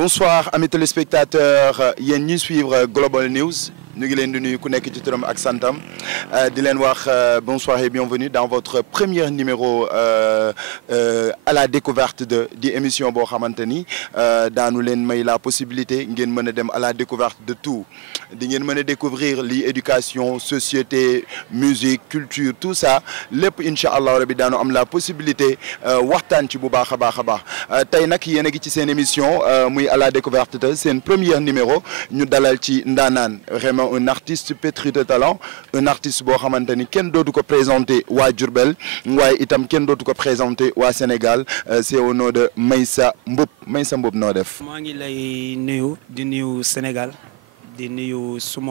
Bonsoir amis téléspectateurs yéen ñi suivre Global News ñu ngi leen di nuyu ku nekk ci turam ak santam di leen wax bonsoir et bienvenue dans votre premier numéro à la découverte di émission boo xamante ni daanu leen may la possibilité ngeen mën a dem à la découverte de tout di ngeen mën a découvrir li éducation société musique culture tout ça lépp incha allah rabi daanu am la possibilité waxtaan ci bu baax a baax a baax tey nag yéen a ngi ci seen émission muy à la découverte de seen premier numéro ñu dalal ci ndaanaan vraiment un artiste pétri de talent un artiste boo xamante ni kenn dootu ko présenté waa Diourbel waaye itam kenn dootu ko présenté waa Sénégal c'est au nom de Meissa Mboup Meissa Mboup noo def. maa ngi lay nuyu di nuyu Sénégal di nuyu suma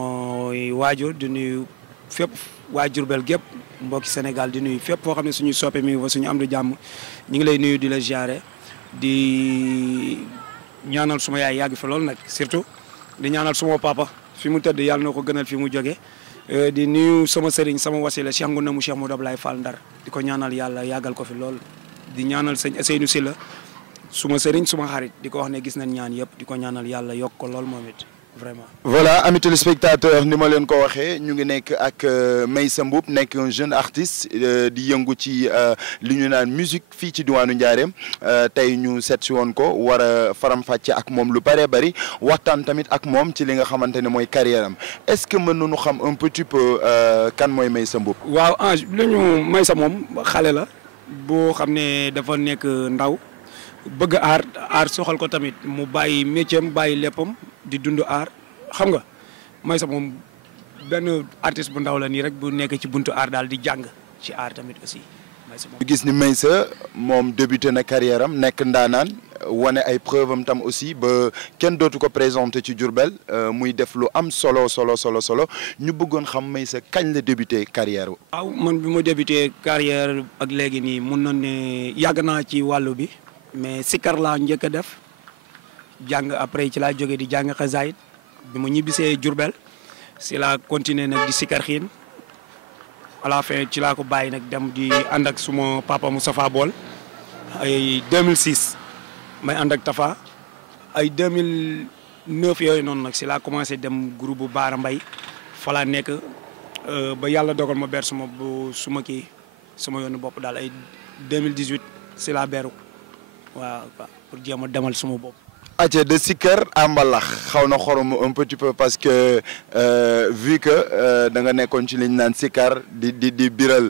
waajur di nuyu fépp waa Diourbel gépp mbokki Sénégal di nuyu fépp foo xam ne suñu soppe mi fa suñu am du jàmm ñu ngi lay nuyu di la ziare di ñaanal suma yaay yàgg fa lool nag surtout di ñaanal suma papa fi mu tëdd yàlla na ko gënal fi mu jóge di nuyu sama sëriñ sama wasila Cheikh Ngounda mu Cheikh Modou Ablaye Fall Ndar di ko ñaanal yàlla yàggal ko fi lool di ñaanal sëñ Seynou Sylla suma sëriñ suma xarit di ko wax ne gis nañ ñaan yëpp di ko ñaanal yàlla yokk ko lool moom it vraiment. Voilà amis téléspectateurs ni ma leen ko waxee ñu ngi nekk ak Meissa Mboup nekk un jeune artiste di yëngu ci li ñu naan musique fii ci diwaanu Njaareem tey ñu seet si woon ko war a faram-fàcce ak moom lu bëree bëri waxtaan tamit ak moom ci li nga xamante ne mooy carrière am est-ce que mën nañu xam un petit peu kan mooy Meissa Mboup. waaw Ange li ñu Meissa moom xale la boo xam ne dafa nekk ndaw bëgg aar soxal ko tamit mu bàyyi métier am bàyyi léppam di dund aar xam nga Meissa moom benn artiste bu ndaw la nii rek bu nekk ci buntu aar daal di jàng ci aar tamit aussi Meissa moom. gis ni Meissa moom débuté na carrière am nekk ndaanaan wane ay preuve am tam aussi ba kenn dootu ko présenté ci Diourbel muy def lu am solo ñu bëggoon xam Meissa kañ la débuté carrière. waaw man bi ma débuté carrière ak léegi nii mun na ne yàgg naa ci wàllu bi mais sikar laa njëkk a def. jàng après ci laa jógee di jàng xasaayit bi ma ñibbisee Diourbel si laa continuer nag di sikar xiin à la fin ci laa ko bàyyi nag dem di ànd ak suma papa Moustapha Bool ay 2006 may ànd ak Tafa ay 2009 yooyu noonu nag si laa commencé dem groupe bu Baara Mbay fa laa nekk ba yàlla dogal ma ber suma yoonu bopp daal ay 2018 si laa beru waaw pour jéem a demal suma bopp. aca de sikkar à mbalax xaw na xorom un petit peu parce que vu que da nga nekkoon ci liñ naan sikkar di biral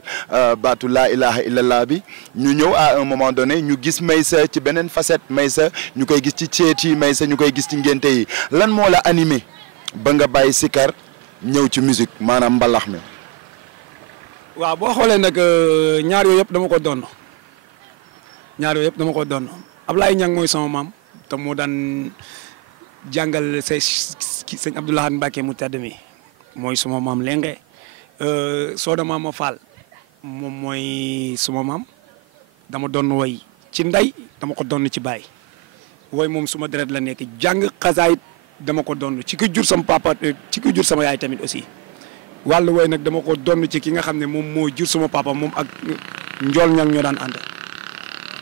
baatu laa ilaha illallah bi ñu ñëw à un moment donné ñu gis Meissa ci beneen facette Meissa ñu koy gis ci ceet yi Meissa ñu koy gis ci ngénte yi lan moo la animé ba nga bàyyi sikkar ñëw ci musique maanaam mbalax mi. waaw boo xoolee nag ñaar yooyu yëpp dama ko doon Ablaye Niang mooy sama maam. te moo daan jàngal sëñ Abdoulaye Mbacke mu tedd mi mooy suma maam lenge Soda Mama Fall moom mooy suma maam dama doon woy ci ndey dama ko doon ci baay woy moom suma deret la nekk jàng xasaayit dama ko doon ci ki jur sama papa ci ki jur sama yaay tamit aussi wàllu woy nag dama ko doon ci ki nga xam ne moom moo jur sama papa moom ak njool ñang ñoo daan ànd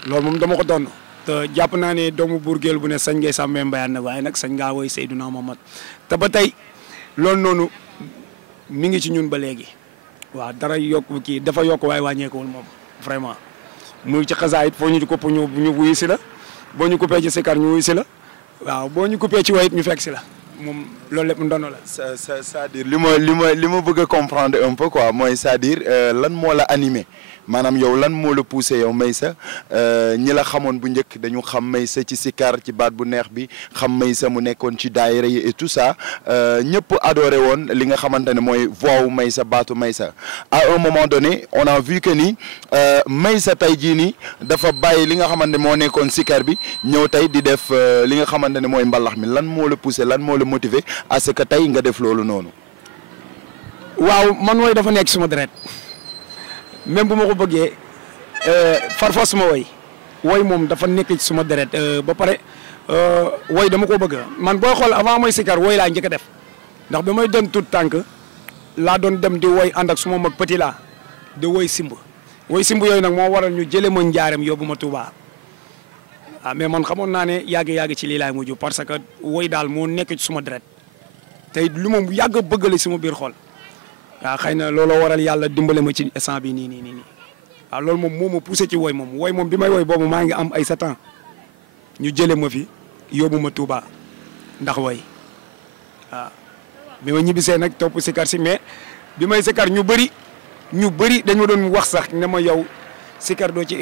loolu moom dama ko doon. te jàpp naa ne doomu burgeel bu ne sañ ngay sàmmee mbayaan nag waaye nag sañ ngaa woy Seydina Muhammad te ba tey loolu noonu mi ngi ci ñun ba léegi waaw dara yokk kii dafa yokk waaye wàññeekuwul moom vraiment muy ci xasaayit foo ñu ko ñu wuyu si la boo ñu coupé ci sikar ñu wuyu si la waaw boo ñu coupé ci wayit ñu fekk si la moom loolu lépp ndono la. c'est-à-dire li ma bëgg a comprendre un peu quoi mooy c'est-à-dire lan moo la animé maanaam yow lan moo la poussé yow Meissa ñi la xamoon bu njëkk dañu xam Meissa ci sikar ci baat bu neex bi xam Meissa mu nekkoon ci daayira yi et tout ça ñëpp adoré woon li nga xamante ne mooy voix wu Meissa baatu Meissa à un moment donné on a vu que ni Meissa tey jii nii dafa bàyyi li nga xamante ne moo nekkoon sikar bi ñëw tey di def li nga xamante ne mooy mbalax mi lan moo la poussé lan moo la motivé à ce que tey nga def loolu noonu. waaw man wooy dafa nekk suma deret même bu ma ko bëggee farfos suma woy moom dafa nekk ci suma deret ba pare woy dama ko bëgg man booy xool avant mooy sikar woy laa njëkk a def ndax ba may doon tout tànk laa doon dem di woy ànd ak suma mag petit laa di woy simb yooyu nag moo waral ñu jëlee ma njaareem yóbbu ma Touba ah mais man xamoon naa ne yàgg ci lii laay mujj parce que woy daal moo nekk ci suma deret tey lu ma yàgg a bëggale suma biir xol waaw xëy na looloo waral yàlla dimbale ma ci instant bi nii waaw loolu moom moo ma poussé ci woy moom bi may woy boobu maa ngi am ay 7 ans ñu jëlee ma fi yóbbu ma Touba ndax woy waaw bi ma ñibbisee nag topp sikar si mais bi may sikar ñu bëri dañ ma doon wax sax ne ma yow sikar doo ci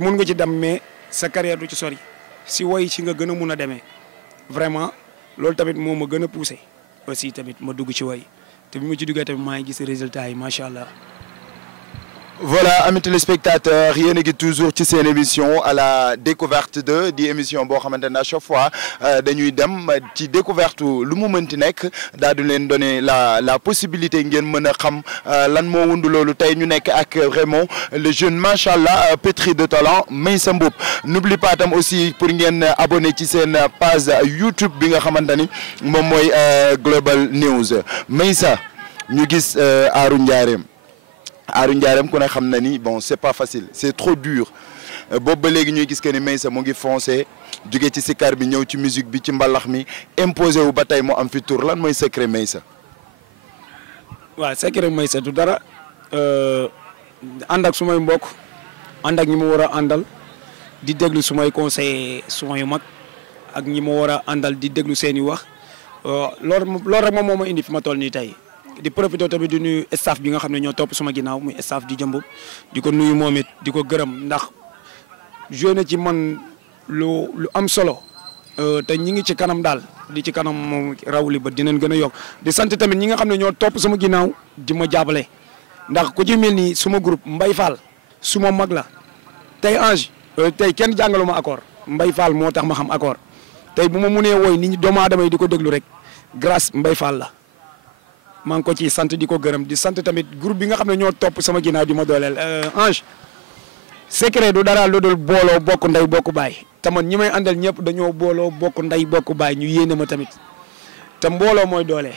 mun nga ci dem mais sa carrière du ci sori si woy si nga gën a mun a demee vraiment loolu tamit moo ma gën a poussé aussi tamit ma dugg ci woy te bi ma ci duggee tamit maa ngi gis résultat yi macha allah. Voilà, amis téléspectateurs, yéen a ngi toujours ci seen émission à la découverte de di émission boo xamante ne à chaque fois dañuy dem ci découverte lu mu mënti nekk daal di leen donner la possibilité ngeen mën a xam lan moo wundu loolu tey ñu nekk ak vraiment le jeune macha allah pétri de talent Meissa Mboup. N'oublie pas tam aussi pour ngeen abonné ci seen page YouTube bi nga xamante ni moom mooy Global News. Meissa ñu gis Aaru Ndiarème ku ne xam na ni bon c'est pas facile c'est trop dur boobu ba léegi ñuy gis que ni Meissa mu ngi foncé jóge ci sikar bi ñëw ci musique bi ci mbalax mi imposé wu ba tey mu am fi tour lan mooy secret Meissa. waaw secret Meissa du dara ànd ak sumay mbokk ànd ak ñi ma war a àndal di déglu sumay conseil sumay mag ak ñi ma war a àndal di déglu seen i wax loolu rek moom moo ma indi fi ma toll nii tey. di profité tamit di nuyu staff bi nga xam ne ñoo topp sama ginnaaw muy staff di jëmb di ko nuyu moom it di ko gërëm ndax joué na ci man lu am solo te ñi ngi ci kanam daal di ci kanam moom rawli ba dinañ gën a yokk di sant tamit ñi nga xam ne ñoo topp sama ginnaaw di ma jàppale ndax ku ci mel ni suma groupe Mbaye Fall suma mag la tey Ange tey kenn jàngalu ma accord Mbaye Fall moo tax ma xam accord tey bu ma munee woy nit ñi doomu aadama yi di ko déglu rek grâce Mbaye Fall la. maa ngi ko ci sant di ko gërëm di sant tamit groupe bi nga xam ne ñoo topp sama ginnaaw di ma dooleel Ange secret du dara lu dul booloo bokk ndey bokk baay te man ñi may àndal ñëpp dañoo booloo bokk ndey bokk baay ñu yéene ma tamit te mbooloo mooy doole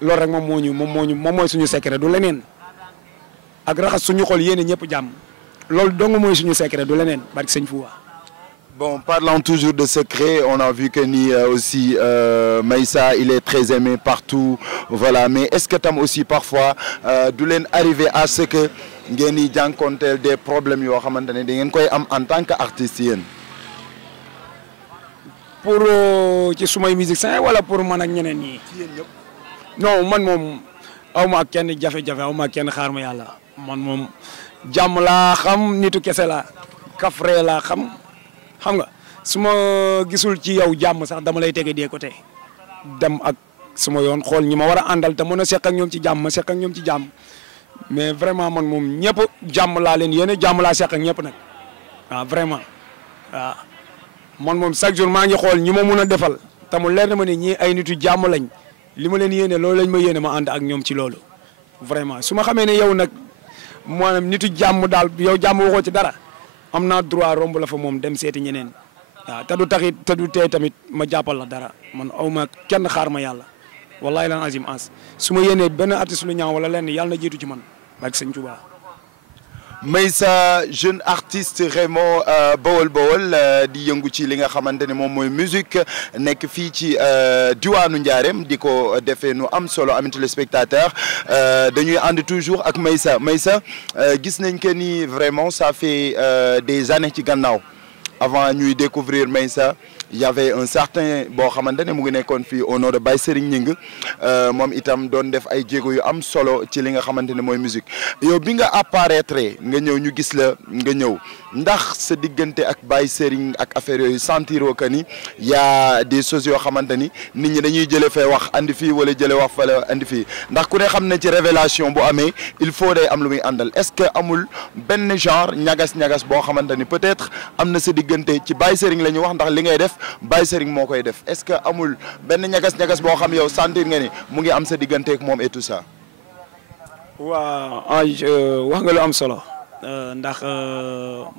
loolu rek moom mooy suñu secret du leneen ak raxas suñu xol yéene ñëpp jàmm loolu dong mooy suñu secret du leneen barke sëñ Fouwa. Bon, parlant toujours de secret, on a vu que ni aussi Meissa il est très aimé partout voilà mais est-ce que tam aussi parfois du leen arrivé à ce que ngeen di jànkonteel des problèmes yoo xamante ne da ngeen koy am en tant que artiste yéen. pour ci sumay musiciens wala pour man ak ñeneen ñi. ci yéen ñëpp. non man moom aw ma ak kenn jafe-jafe aw ma ak kenn xaar ma yàlla man moom jàmm laa xam nitu kese laa kafre laa xam. xam nga su ma gisul ci yow jàmm sax dama lay tege des côté dem ak suma yoon xool ñi ma war a àndal te mën a seq ak ñoom ci jàmm ma seq ak ñoom ci jàmm mais vraiment man moom ñëpp jàmm laa leen yéene jàmm laa seq ak ñëpp nag waaw vraiment waaw man moom chaque jour maa ngi xool ñi ma mun a defal te mu leer na ma ne ñii ay nitu jàmm lañ li ma leen yéene loolu lañ ma yéene ma ànd ak ñoom ci loolu vraiment su ma xamee ne yow nag maanaam nitu jàmm daal yow jàmm waxoo ci dara. am naa droit romb la fa moom dem seeti ñeneen waaw te du taxit te du tee tamit ma jàppal la dara man aw ma kenn xaar ma yàlla wallahi lan azim as su ma yéenee benn artiste lu ñaaw wala lenn yàlla na jiitu ci man barke Sëñ Tuubaa. Meissa jeune artiste vraiment Bawol di yëngu ci li nga xamante ne moom mooy musique nekk fii ci diwaanu Ndiarème di ko defee nu am solo amis téléspectateurs dañuy ànd toujours ak Meissa gis nañ que ni vraiment ça fait des années ci gannaaw avant ñuy découvrir Meissa il y avait un certain boo xamante ne mu ngi nekkoon fii au nom de Baye Serigne Ñing moom itam doon def ay jéego yu am solo ci li nga xamante ne mooy musique yow bi nga apparaître nga ñëw ñu gis la nga ñëw ndax sa diggante ak Baye Serigne ak affaire yooyu sentiroo que ni y a des choses yoo xamante ni nit ñi dañuy jëlee fee wax andi fii wala jëlee wax fale andi fii ndax ku ne xam ne ci révélation bu amee il faut day am lu muy àndal est-ce que amul benn genre ñagas-ñagas boo xamante ni peut-être am na sa diggante ci Baye Serigne la ñuy wax ndax li ngay def Baye Serigne moo koy def est-ce que amul benn ñagas-ñagas boo xam yow sentir nga ni mu ngi am sa digganteeg moom et tout ça. waaw wax nga lu am solo ndax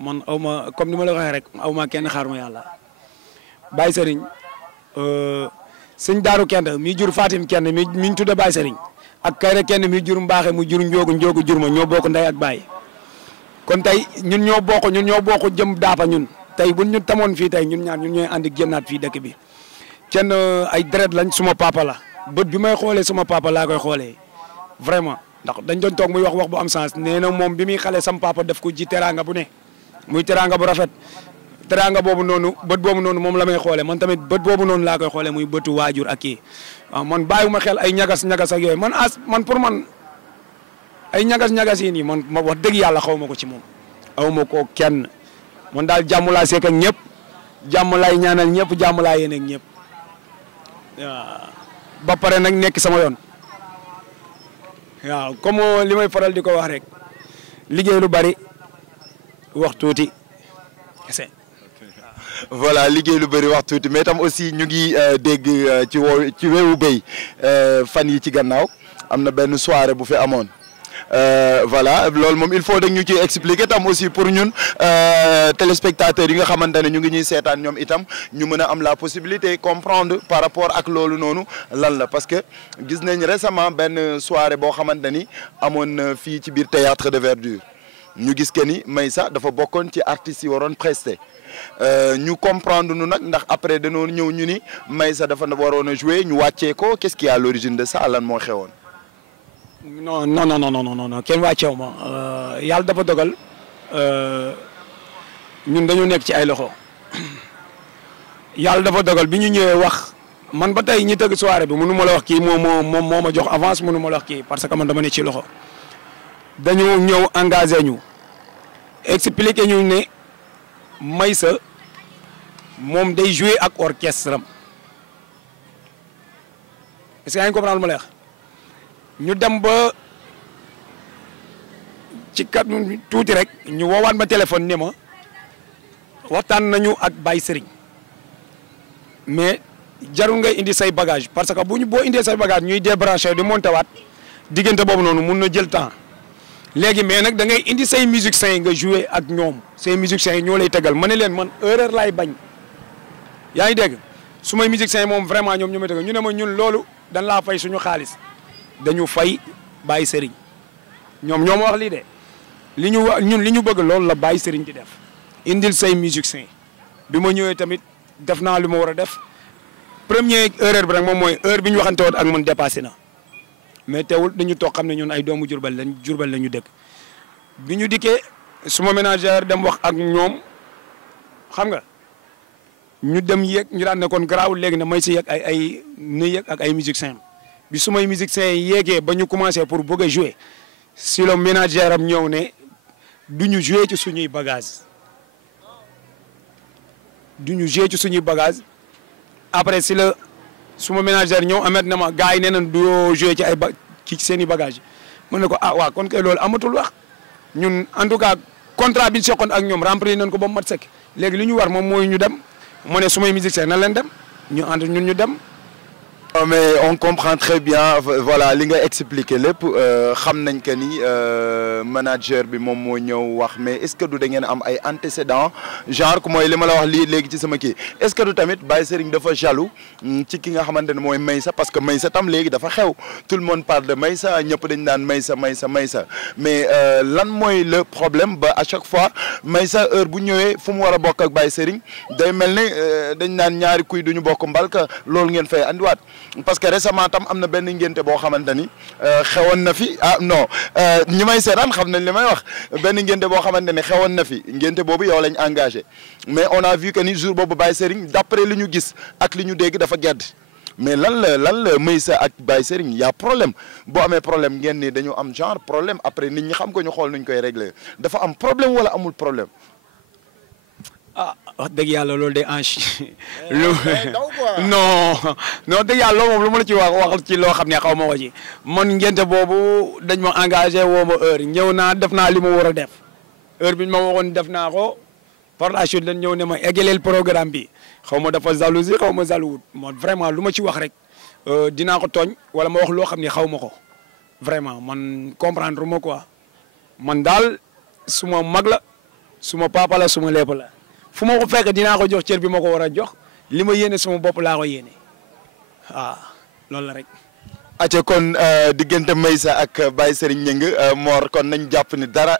man aw ma comme ni ma la waxee rek aw ma kenn xaar ma yàlla Baye Serigne sëñ Daaru Kend mi jur Fatim Kend mi ñu tudde Baye Serigne ak Kayre Kend mi jur Mbaaxe mu jur Njoogu jur ma ñoo bokk ndey ak baay kon tey ñun ñoo bokk jëm daapa ñun tey buñ ñu tamoon fii tey ñun ñaar ñun ñooy ànd génnaat fii dëkk bi kenn ay deret lañ suma papa la bët bi may xoolee suma papa laa koy xoolee vraiment ndax dañ doon toog muy wax bu am sens nee na moom bi muy xale sam papa def ko ji teraanga bu ne muy teraanga bu rafet teraanga boobu noonu bët boobu noonu moom la may xoolee man tamit bët boobu noonu laa koy xoolee muy bëtu waajur ak kii waaw man bàyyiwuma xel ay ñagas-ñagas ak yooyu man pour man ay ñagas-ñagas yi nii man ma wax dëgg yàlla xaw ma ko ci moom aw ma ko kenn man daal jàmm laa seek ak ñëpp jàmm laay ñaanal ñëpp jàmm laa yéene ak ñëpp waaw ba pare nag nekk sama yoon waaw comme li may faral di ko wax rek liggéey lu bari wax tuuti kese. voilà liggéey lu bëri wax tuuti mais tam aussi ñu ngi dégg ci weewu béy fan yi ci gannaaw am na benn soirée bu fi amoon voilà loolu moom il faut que ñu ciy expliquer tam aussi pour ñun téléspectateurs yi nga xamante ne ñu ngi ñuy seetaan ñoom itam ñu mën a am la possibilité comprendre par rapport ak loolu noonu lan la parce que gis nañ récemment benn soirée boo xamante ni amoon na fii ci biir théâtre de verdure ñu gis que ni Meissa dafa bokkoon ci artistes yi waroon prester ñu comprendre nu nag ndax après dañoo ñëw ñu ni Meissa dafa waroon a jouer ñu wàccee ko qu'est-ce qui est à l'origine de ça lan moo xewoon. non kenn wàcceewu ma yàlla dafa dogal ñun dañu nekk ci ay loxo yàlla dafa dogal bi ñu ñëwee wax man ba tey ñi tëgg soirée bi mënu ma la wax kii moo ma jox avance mënu ma la wax kii parce que man dama ne ci loxo dañu ñëw engagé ñu expliqué ñu ne Meissa moom day jouer ak orchestre am est-ce que yaa ngi comprendre ma lay wax ñu dem ba ci kat tuuti rek ñu woowaat ma téléphone ni ma waxtaan nañu ak Baye Serigne mais jarul ngay indi say bagage parce que boo indee say bagage ñuy débranché di monté waat diggante boobu noonu mun na jël temps léegi mais nag da ngay indi say musiciens nga jouer ak ñoom say musiciens ñoo lay tegal ma ne leen man erreur laay bañ yaa ngi dégg su may musiciens moom vraiment ñoom ñoo may tegal ñu ne ma ñun loolu dañ laa fay suñu xaalis dañu fay Baye Serigne ñoom ñoo ma wax lii de li ñu wax ñun li ñu bëgg loolu la Baye Serigne di def indil say musiciens bi ma ñëwee tamit def naa li ma war a def première erreur bi rek moom mooy heure bi ñu waxante woon ak man dépassé na mais teewul dañu toog xam ne ñun ay doomu Jurbel la ñu dëkk bi ñu dikkee suma ménagère dem wax ak ñoom xam nga ñu dem yéeg ñu daan ne kon garaawul léegi ne may si yéeg na yéeg ak ay musiciens bi sumay musiciens yéegee ba ñu commencé pour bëgg a jouer si le ménagère am ñëw ne du ñu jouer ci suñuy bagage après si la suma ménagère ñëw amet na ma gars yi nee nañ du jouer ci seen i bagage mu ne ko waaw kon kay loolu amatul wax ñun en tout cas contrat bi ñu seqoon ak ñoom remplir nañ ko ba mu mat sëkk léegi li ñu war moom mooy ñu dem mu ne sumay musiciens na leen dem ñu ànd ñun ñu dem. mais on comprend très bien voilà li nga expliqué lépp xam nañ que ni manager bi moom moo ñëw wax mais est-ce que du da ngeen am ay antécédents genre que mooy li ma la wax lii léegi ci sama kii est-ce que du tamit Baye Serigne dafa jaloux ci ki nga xamante ne mooy Meissa parce que Meissa tam léegi dafa xew tout le monde parle de Meissa ñëpp dañ naan Meissa mais lan mooy le problème ba à chaque fois Meissa heure bu ñëwee fu mu war a bokk ak Baye Serigne day mel ne dañ naan ñaari kuy duñu bokk mbalka loolu ngeen fay andiwaat. parce que récemment tam am na benn ngénte boo xamante ni xewoon na fi non ñi may seetaan xam nañ li may wax benn ngénte boo xamante ni xewoon na fi ngénte boobu yow lañ engagé mais on a vu que ni jour boobu Baye Serigne d'après li ñu gis ak li ñu dégg dafa gedd mais lan la Meissa ak Baye Serigne y a problème boo amee problème ngeen ni dañu am genre problème après nit ñi xam ko ñu xool nuñ koy régler dafa am problème wala amul problème. wax dëgg yàlla loolu day enchi non dëgg yàlla loolu moom lu ma la ci wax ci loo xam ne xaw ma ko ci man ngénte boobu dañ ma engagé woo ma heure ñëw naa def naa li ma war a def heure bi ñu ma waxoon def naa ko par la suite lañ ñëw ne ma eggaleel programme bi xaw ma dafa jalousie xaw ma jalouwut moo vraiment lu ma ci wax rek dinaa ko tooñ wala ma wax loo xam ne xaw ma ko vraiment man comprendre ma quoi man daal suma mag la suma papa la suma lépp la fu ma ko fekk dinaa ko jox cër bi ma ko war a jox li ma yéene sama bopp laa ko yéene waaw loolu la rek. aca kon diggante Meissa ak Baye Serigne Gningue Mor kon nañ jàpp ni dara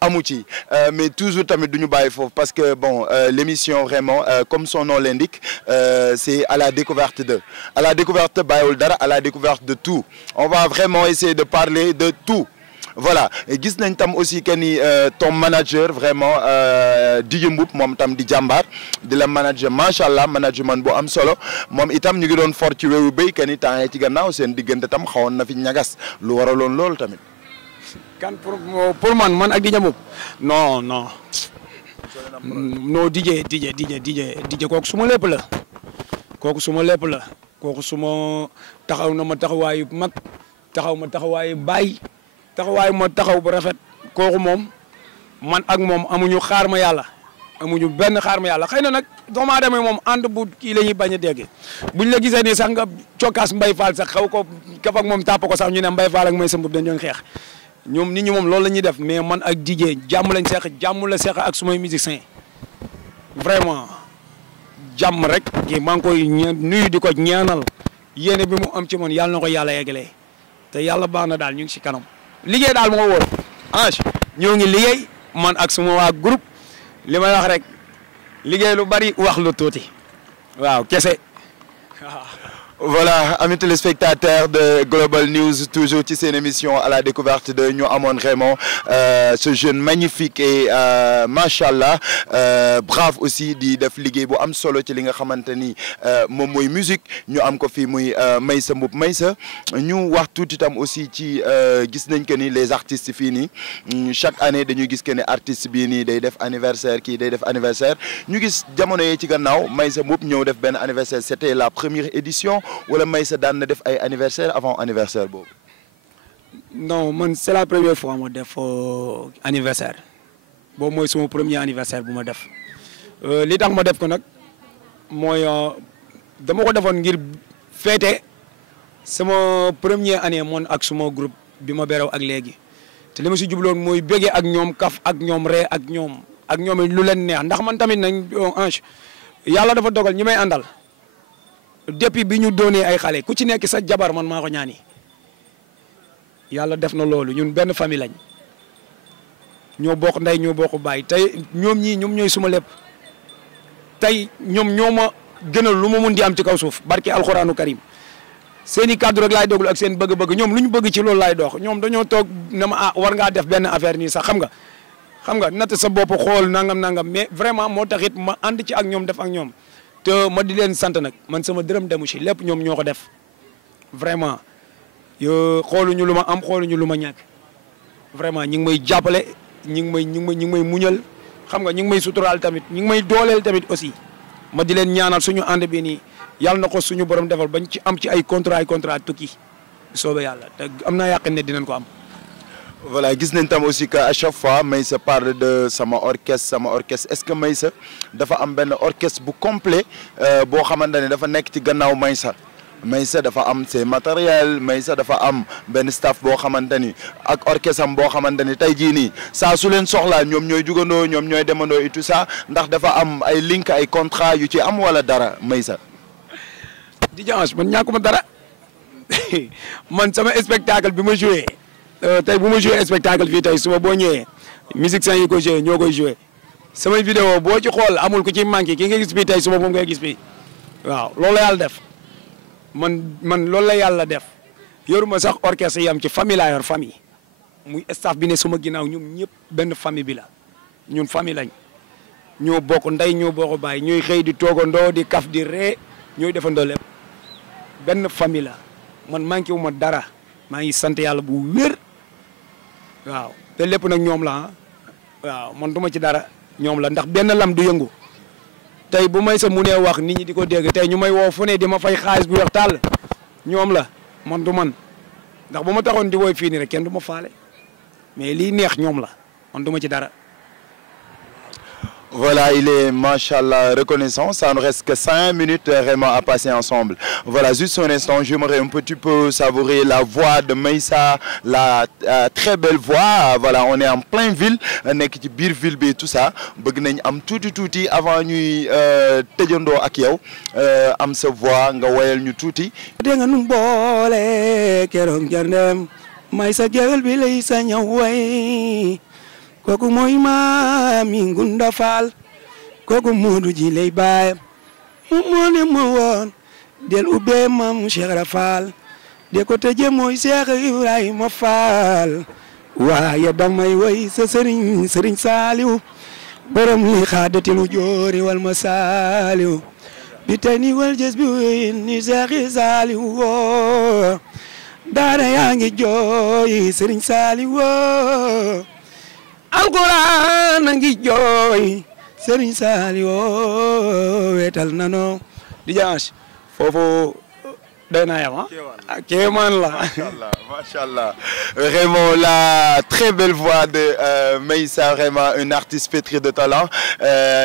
amu ci mais toujours tamit duñu bàyyi foofu parce que bon l'émission vraiment comme son nom l'indique c'est à la découverte bàyyiwul dara à la découverte de tout on va vraiment essayer de parler de tout voilà gis nañ tam aussi que ni ton manager vraiment DJ Mboup moom tam di jàmbaar di la manager macha allah management bu am solo moom itam ñu ngi doon fort ci wéewu béy que ni temps ci gannaaw seen diggante tam xawoon na fi ñagas lu waraloon loolu tamit. kan pour man ak DJ Mboup non DJ kooku suma lépp la kooku suma taxaw na ma taxawaayu mag taxaw ma taxawaayu baay. taxawaay ma taxaw bu rafet kooku moom man ak moom amuñu xaar ma yàlla amuñu benn xaar ma yàlla xëy na nag doomu aadama moom ànd bu kii la ñuy bañ a dégg buñ la gisee nii sax nga cokkaas Mbaye Fall sax xaw ko kaf ak moom tàpp ko sax ñu ne Mbaye Fall ak Meissa Mboup dañ doon xeex ñoom nit ñi moom loolu la ñuy def mais man ak DJ jàmm lañ seex jàmm la seex ak sumay musiciens vraiment jàmm rek kii maa ngi koy nuyu di ko ñaanal yéene bi mu am ci man yàlla na ko yàlla yeggalee te yàlla baax na daal ñu ngi si kanam. liggéey daal moo wóor Ange ñoo ngi liggéey man ak suma waa groupe li may wax rek liggéey lu bari wax lu tuuti waaw kese. Voilà, amis téléspectateurs de Global News, toujours ci seen émission à la découverte de ñu amoon vraiment ce jeune magnifique et machallah brave aussi di def liggéey bu am solo ci li nga xamante ni moom mooy musique ñu am ko fii muy Meissa Mboup Meissa ñu wax tuuti tam aussi ci gis nañ que ni les artistes fii nii chaque année dañuy gis que ne artiste bii nii day def anniversaire kii day def anniversaire ñu gis jamono yee ci gannaaw Meissa Mboup ñëw def benn anniversaire c'était la première édition. wala Meissa daan na def ay anniversaire avant anniversaire boobu. non man c'est la première fois ma def anniversaire boobu mooy sama premier anniversaire bu ma def li tax ma def ko nag mooy dama ko defoon ngir fêter sama première année moon ak suma groupe bi ma berew ak léegi te li ma si jubloon mooy béggee ak ñoom kaf ak ñoom ree ak ñoom lu leen neex ndax man tamit nag Ange yàlla dafa dogal ñi may àndal. depuis bi ñu doonee ay xale ku ci nekk sa jabar man maa ko ñaani yàlla def na loolu ñun benn famille lañ ñoo bokk ndey ñoo bokk baay tey ñoom ñooy suma lépp tey ñoom ñoo ma gënal lu ma mun di am ci kaw suuf barke alxuraanu karim seen i kàddu rek laay déglu ak seen bëgg-bëgg ñoom lu ñu bëgg ci loolu laay dox ñoom dañoo toog na ma war ngaa def benn affaire nii sax xam nga natt sa bopp xool nangam mais vraiment moo taxit ma ànd ci ak ñoom def ak ñoom. te ma di leen sant nag man sama dërëm demu ci lépp ñoom ñoo ko def vraiment xooluñu lu ma am xooluñu lu ma ñàkk vraiment ñi ngi may jàppale ñi ngi may muñal xam nga ñi ngi may suturaal tamit ñi ngi may dooleel tamit aussi ma di leen ñaanal suñu ànd bi nii yàlla na ko suñu borom defal bañ ci am ci ay contrat tukki soobee yàlla te am naa yàqin ne dinañ ko am. voilà gis nañ tam aussi que à chaque fois Meissa parle de sama orchestre est-ce que Meissa dafa am benn orchestre bu complet boo xamante ne dafa nekk ci gannaaw Meissa dafa am ses matériels Meissa dafa am benn staff boo xamante ni ak orchestre am boo xamante ni tey jii nii saa su leen soxlaa ñoom ñooy jugandoo ñoom ñooy demandoo et tout ça ndax dafa am ay link ay contrat yu ci am wala dara Meissa. di Ange man ñàkkuma dara man sama spectacle bi ma joué. tey bu ma joué spectacle fii tey suba boo ñëwee musiciens yi ko joué ñoo koy joué samay vidéo boo ci xool amul ku ci manqué ki nga gis fii tey suba moom ngay gis fii waaw loolu la yàlla def man loolu la yàlla def yoruma sax orchestre yi am ci famille laa yor famille muy staff bi ne suma ginnaaw ñoom ñëpp benn famille bi la ñun famille lañ ñoo bokk ndey ñoo bokk baay ñooy xëy di toogandoo di kaf di ree ñooy defandoo lépp benn famille la man manqué wu ma dara maa ngi sant yàlla bu wér. waaw te lépp nag ñoom la waaw man du ma ci dara ñoom la ndax benn lam du yëngu tey bu Meissa mu nee wax nit ñi di ko dégg tey ñu may woo fu ne di ma fay xaalis bu weex tàll ñoom la man du man ndax bu ma taxoon di woy fii nii rek kenn du ma faale mais lii neex ñoom la man du ma ci dara. Voilà, il est, machallah, reconnaissant. Ça ne reste que 5 minutes vraiment à passer ensemble. Voilà, juste un instant, j'aimerais un petit peu savourer la voix de Meissa, la très belle voix. Voilà, on est en plein ville, nekk ci biir ville bi tout ça. Bëgg nañ am tuuti avant ñuy tëjandoo ak yow am sa voix nga woyal ñu tuuti. Dégg nga nu boole keroog jarndem Meissa géwél bi lay sa ñaw way kooku mooy maami Ngunda Fall kooku Moodu ji lay baayam moo ne ma woon del ubbee mam Cheikh Ibra Fall de ko tëje mooy Cheikh Ibrahima Fall waaye damay way sa sëriñ Saaliw borom li xaadatilu joori wal ma saaliw bi tey ni wal jës bi ni Cheikh Saaliw woo daara yaa ngi jooy sëriñ Saaliw woo alquran a ngi jooy Serigne Saliou wetal nano di jange foofu doy na yam kéemaan la Machallah, vraiment la très belle voix de Meissa, vraiment un artiste pétri de talent.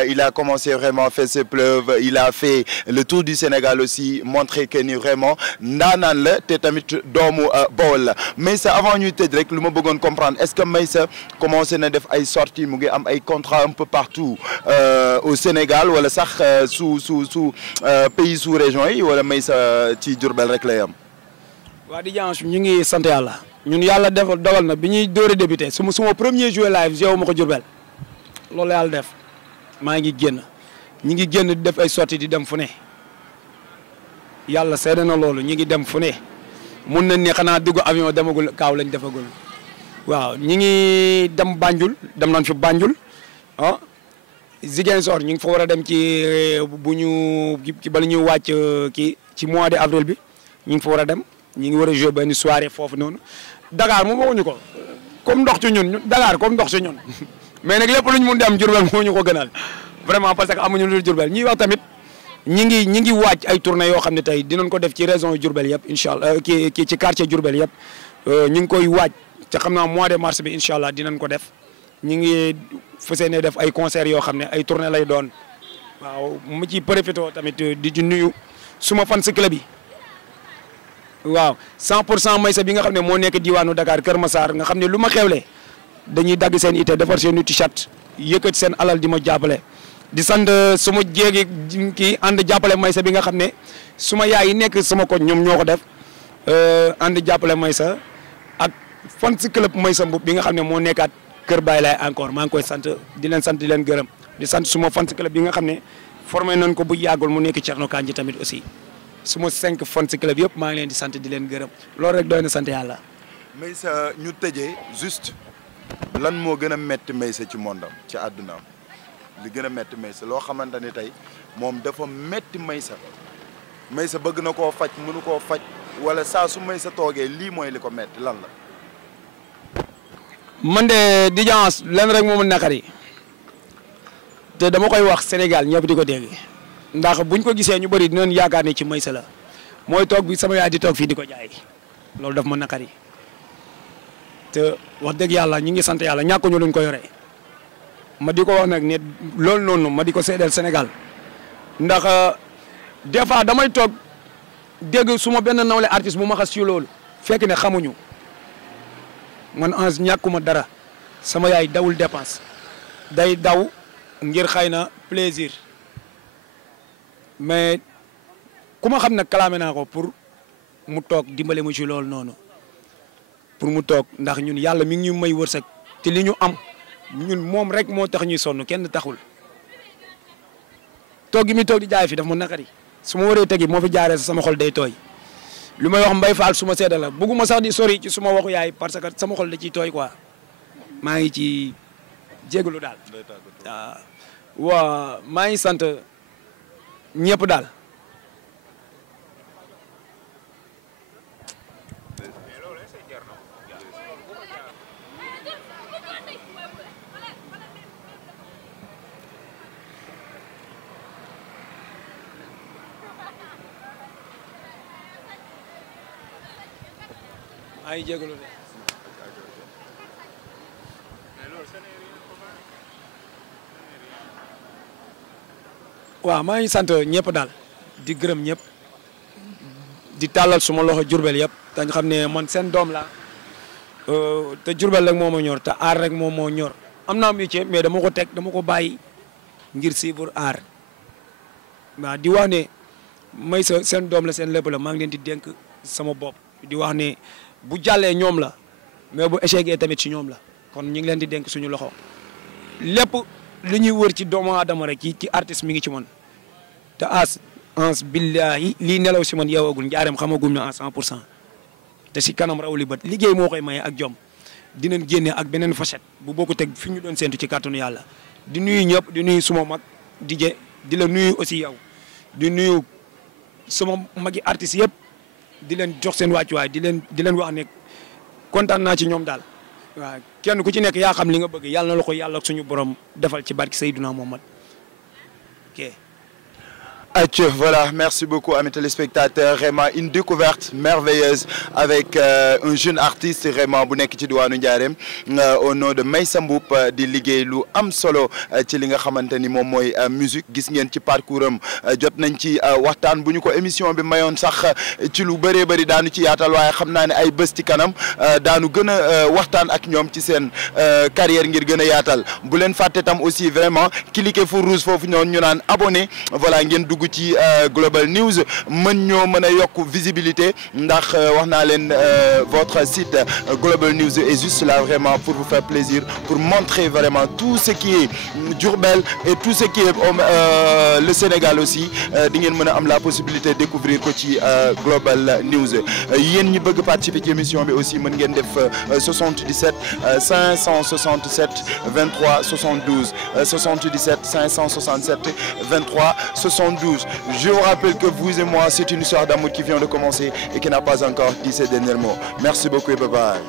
Il a commencé vraiment à faire ses preuves, il a fait le tour du Sénégal aussi, montré que ni vraiment ndaanaan la te tamit doomu Bawol la. Meissa avant ñuy tëj rek lu ma bëggoon comprendre est-ce que Meissa commencé na def ay sorties mu ngi am ay contrats un peu partout au Sénégal wala sax sous pays sous région yi wala Meissa ci Diourbel rek lay am. waa di jange ñu ngi sant yàlla ñun yàlla dogal na bi ñuy dóore débuté suma premier joué live jeewu ma ko Diourbel loolu yàlla def maa ngi génn ñi ngi génn di def ay sorties di dem fu ne yàlla seede na loolu ñi ngi dem fu ne mun nañ ne xanaa dugg avion demagul kaaw lañ defagul waaw ñi ngi dem Banjul dem nañ fi Banjul ah Ziguinchor ñu ngi fa war a dem ci bu ñu bala ñuy wàcc kii ci mois de avril bi ñu ngi fa war a dem ñu ngi war a jouer benn soirée foofu noonu Dakar moom waxuñu ko comme ndox ci ñun Dakar comme ndox ci ñun mais nag lépp lu ñu mun di am Diourbel moo ñu ko gënal vraiment parce que amuñu lu Diourbel ñuy wax tamit ñi ngi wàcc ay tournée yoo xam ne tey dinañ ko def ci région Diourbel yëpp incha allah kii ci quartier Diourbel yëpp ñu ngi koy waaj te xam naa mois de mars bi incha allah dinañ ko def ñu ngi fas yéene def ay concerts yoo xam ne ay tournée lay doon waaw mu ci profité tamit di ci nuyu suma fan si club yi waaw 100% Meissa bi nga xam ne moo nekk diwaanu Dakar Kër Massar nga xam ne lu ma xewle dañuy dagg seen ité defar seen i t-shirt yëkkati seen alal di ma jàppale di sant suma jéegi kii ànd jàppale Meissa bi nga xam ne suma yaay yi nekk sama koñ ñoom ñoo ko def ànd jàppale Meissa ak fan si club Meissa Mboup bi nga xam ne moo nekkaat Kër Baye Laye encore maa ngi koy sant di leen gërëm di sant suma fan si club bi nga xam ne formé nañ ko bu yàggul mu nekk Thierno Kandji tamit aussi suma 5 fan si club yëpp maa ngi leen di sant di leen gërëm loolu rek doy na sant yàlla. Meissa ñu tëjee juste lan moo gën a métti Meissa ci mondam ci àddunaam li gën a métti Meissa loo xamante ni tey moom dafa métti Meissa bëgg na koo faj mënu koo faj wala saa su Meissa toogee lii mooy li ko métti lan la. man de di jance len rek moomu naqari te dama koy wax Sénégal ñëpp di ko dégg ndax buñ ko gisee ñu bëri dinañ yaakaar ne ci Meissa la mooy toog bi sama yaay di toog fii di ko jaay loolu daf ma naqari te wax dëgg yàlla ñi ngi sant yàlla ñàkkuñu luñ ko yore ma di ko wax nag ne loolu noonu ma di ko seedeel Sénégal ndax des fois damay toog dégg suma benn nawle artiste bu ma xas ci loolu fekk ne xamuñu man Ange ñàkkuma dara sama yaay dawul dépense day daw ngir xëy na plaisir mais ku ma xam ne kalaame naa ko pour mu toog dimbale mu ci loolu noonu pour mu toog ndax ñun yàlla mi ngi ñu may wërsëg te li ñu am ñun moom rek moo tax ñuy sonn kenn taxul toog gi mi toog di jaay fi daf ma naqari su ma waree tegi moo fi jaaree sama xol day tooy lu may wax Mbaye Fall su ma seeda la bëgguma sax di sori ci suma waxu yaay parce que sama xol da ciy tooy quoi maa ngi ci jégalu daal waaw maa ngi sant ñëpp daal. maa ngi jégalu de. waaw maa ngi sant ñëpp daal di gërëm ñëpp di tàllal suma loxo Jurbel yëpp dañ xam ne man seen doom la te Jurbel rek moo ma ñor te aar rek moom moo ñor am naa métier mais dama ko bàyyi ngir suivre aar waaw di wax ne may sa seen doom la seen lépp la maa ngi leen di dénk sama bopp di wax ne bu jàllee ñoom la mais bu échec tamit ci ñoom la kon ñu ngi leen di dénk suñu loxo lépp lu ñuy wër ci doomu aadama rek ci artiste mi ngi ci man te ans billahi lii nelaw si man yeewagul njaareem xamagum na à 100% te si kanam raw li bët liggéey moo koy maye ak jom dinañ génne ak beneen facette bu bokku teg fi ñu doon séntu ci kàttanu yàlla di nuyu ñëpp di nuyu suma mag di la nuyu aussi yow di nuyu suma magi artistes yëpp di leen jox seen wàccuwaay di leen wax ne kontaan naa ci ñoom daal waaw kenn ku ci nekk yaa xam li nga bëgg yàlla na la ko yàlla ak suñu borom defal ci barki Seydina Mohamed ok. Voilà, merci beaucoup à mes téléspectateurs. Vraiment une découverte merveilleuse avec un jeune artiste vraiment bu nekk ci diwaanu Ndiarème au nom de Meissa Mboup di liggéey lu am solo ci li nga xamante ni moom mooy musique gis ngeen ci parcours am jot nañ ci waxtaan bu ñu ko émission bi mayoon sax ci lu bëree bëri daanu ci yaatal waaye xam naa ne ay bés ci kanam daanu gën a waxtaan ak ñoom ci seen carrière ngir gën a yaatal bu leen fàtte tam aussi vraiment cliquer fu rouge foofu ñoon ñu naan abonné voilà ngeen dugg ci Global News mën ñoo mën a yokk visibilité ndax wax naa leen votre site Global News est juste là vraiment pour vous faire plaisir pour montrer vraiment tout ce qui est Diourbel et tout ce qui est le Sénégal aussi di ngeen mën a am la possibilité de découvrir ko ci Global News yéen ñi bëgg participer ci émission bi aussi mën ngeen def 77 567 23 72 77 567 23 72. Je vous rappelle que vous et moi, c'est une histoire d'amour qui vient de commencer et qui n'a pas encore dit ses derniers mots. Merci beaucoup et bye bye.